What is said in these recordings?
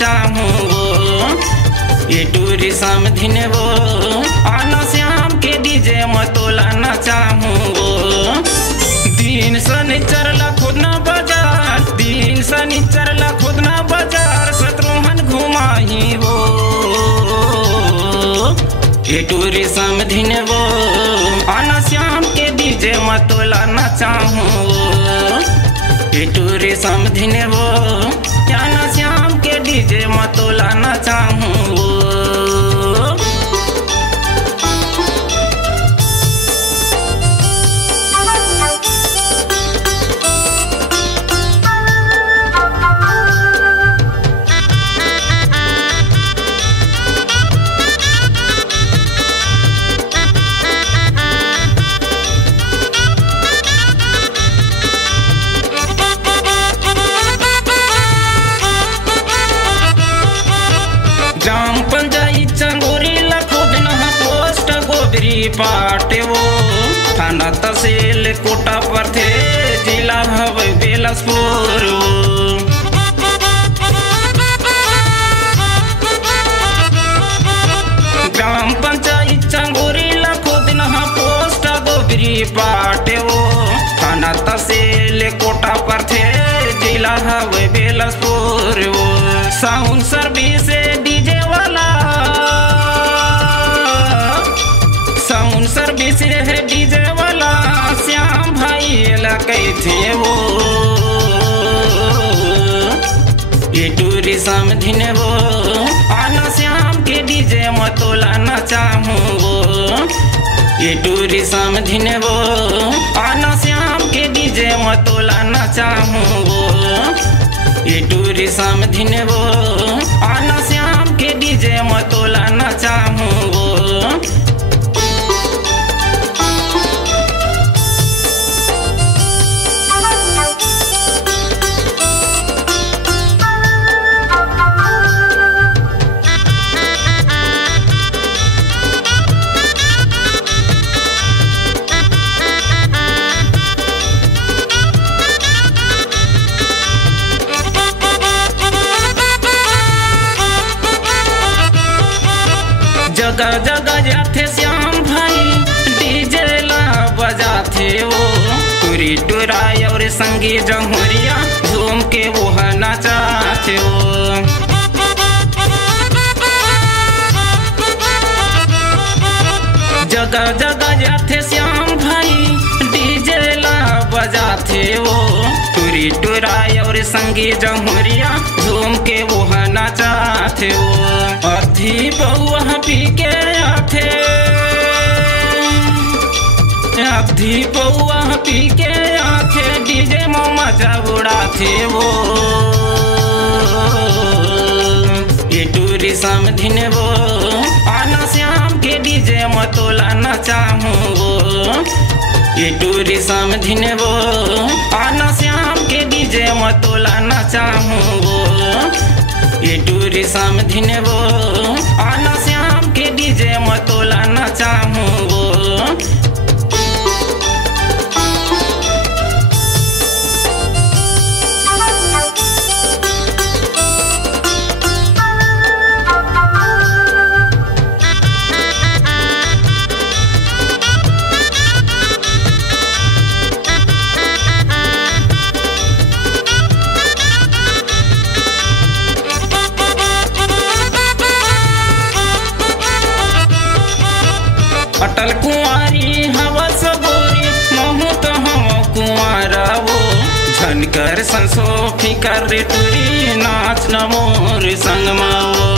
चाहूँ ये टूरी समधिन वो आना श्याम के डीजे मतोला ना चाहूँ दिन शनिचर ला खुद ना बाजार दिन शनिचर ला खुद ना बाजार शत्रुघ्न घुमाही वो ये टूरी समधिन वो आना श्याम के डीजे मतोला ना चाहूँ ये टूरी समधिन वो आना श्याम के डीजे मतोला ना चाहूँ पाटे वो थाना तहसील कोटा पर थे जिला हवे बेलासपुर ग्राम पंचायत चंगोरी खुद नहा पोस्ट गोबरी पाटे वो थाना तहसील कोटा पर थे जिला हवे बेलासपुर वो साउंड सर्विस डीजे वाला साउंड सर्विस है डीजे वाला श्याम भाई लगे थे वो ये टूरी समधिन वो आना श्याम के डीजे मतोला ना चाहूँ ये टूरी समधिन वो आना श्याम के डीजे मतोला ना चाहूँ ये टूरी समधिन वो आना श्याम के डीजे मतोला ना चाहूँ जगह जगह जाते श्याम भाई डीजे ला बजाते वो टूरी टुराई और संगी जमुरिया झूम के वो नचाते वो जगह जगह जाते श्याम भाई डीजे ला बजाते वो टूरी टुराई और संगी जमुरिया झूम के वो नचाते वो अधी बउआ पी के आथे अधी बउआ पी के आथे डीजे में मजा उड़ाथे वो ये टूरी समधिन वो आना श्याम के डीजे मतोला ना चाहूँ ये टूरी समधिन वो आना श्याम के डीजे मतोला ना चाहूँ ये टूरी समधिन वो आना श्याम के डीजे मतोला ना चाहूँ अटल कुंवारी हवस गोरी महू तो हम कुंवारा वो झनकर संसोफी कर रे टूरी नाच न मोर संग माओ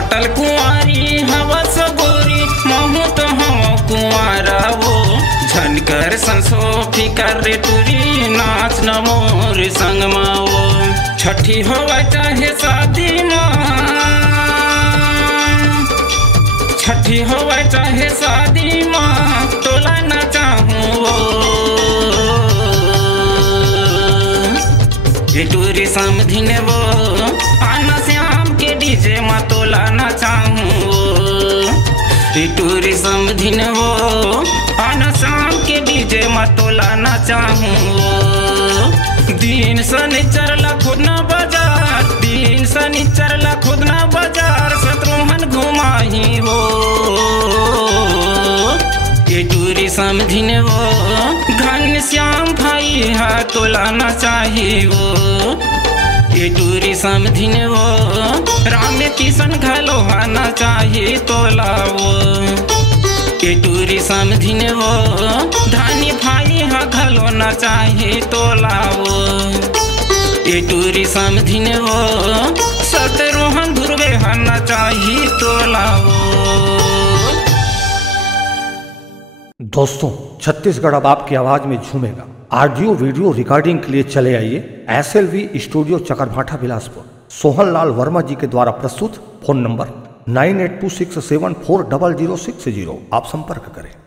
अटल कुंवारी हवस गोरी महू तो हम कुंवारा वो झनकर संसोफी कर रे टूरी नाच न मोर संग माओ छठी होवा चाहे शादी माँ छठी होवा चाहे शादी माँ टोला ना चाहूँ ये टूरी समधिन वो आना श्याम के डीजे मतोला ना चाहूँ टूरी समझिन वो आना शाम के डीजे मतोला ना चाहूँ। दिन शनिचर ला खुद ना बाजार, दिन शनिचर ला खुद ना बाजार, शत्रुघ्न घुमाही हो। ये टूरी समझिन वो घनश्याम भाई हा तोला ना चाहिए वो। ये टूरी समझिन वो राम किशन घलो आना चाहिए तोला वो। ये टूरी समझिन वो धानी भाई हा घलो ना चाहिए तोला वो। ये टूरी समझिन वो शत्रुघ्न ध्रुवे आना चाहिए तोला वो। दोस्तों, छत्तीसगढ़ अब आपकी आवाज में झूमेगा। ऑडियो वीडियो रिकॉर्डिंग के लिए चले आइए SLV स्टूडियो चकरभाठा बिलासपुर। सोहनलाल वर्मा जी के द्वारा प्रस्तुत। Phone number 9826740060। आप संपर्क करें।